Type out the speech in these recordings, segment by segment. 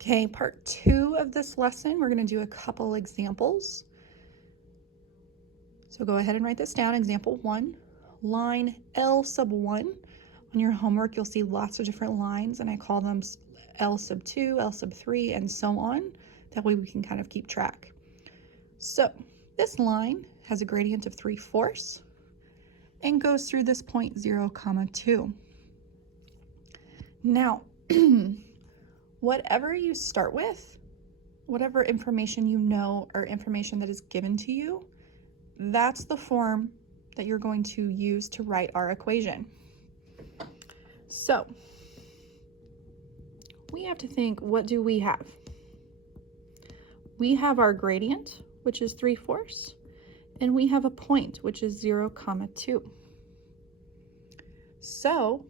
Okay, part 2 of this lesson, we're going to do a couple examples. So go ahead and write this down. Example 1, line L sub 1. On your homework, you'll see lots of different lines, and I call them L sub 2, L sub 3, and so on. That way we can kind of keep track. So this line has a gradient of 3/4 and goes through this point 0, 2. Now, whatever you start with, whatever information you know or information that is given to you, that's the form that you're going to use to write our equation. So we have to think, what do we have? We have our gradient, which is 3/4, and we have a point, which is 0, 2. So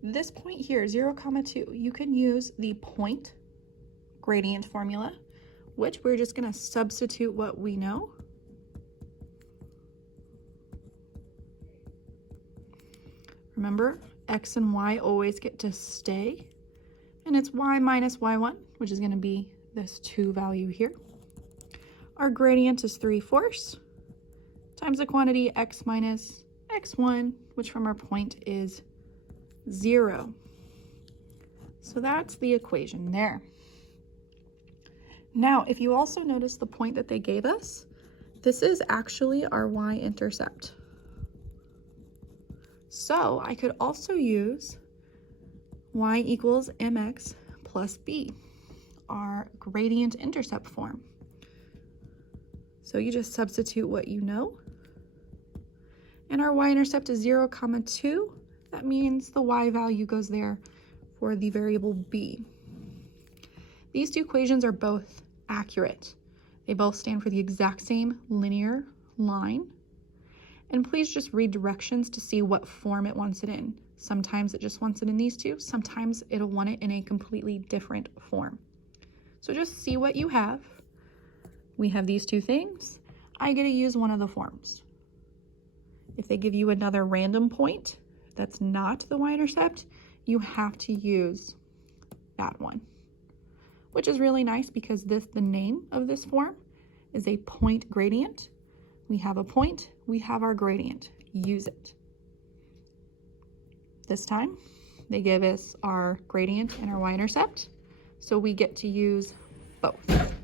this point here, 0, 2, you can use the point gradient formula, which we're just going to substitute what we know. Remember, x and y always get to stay, and it's y minus y1, which is going to be this 2 value here. Our gradient is 3/4 times the quantity x minus x1, which from our point is 0. So that's the equation there. Now, if you also notice the point that they gave us, this is actually our y-intercept. So I could also use y equals mx plus b, our gradient intercept form. So you just substitute what you know. And our y-intercept is 0, 2. That means the y value goes there for the variable b. These two equations are both accurate. They both stand for the exact same linear line. And please just read directions to see what form it wants it in. Sometimes it just wants it in these two. Sometimes it'll want it in a completely different form. So just see what you have. We have these two things. I get to use one of the forms. If they give you another random point that's not the y-intercept, you have to use that one, which is really nice because the name of this form is a point gradient. We have a point, we have our gradient. Use it. This time, they give us our gradient and our y-intercept, so we get to use both.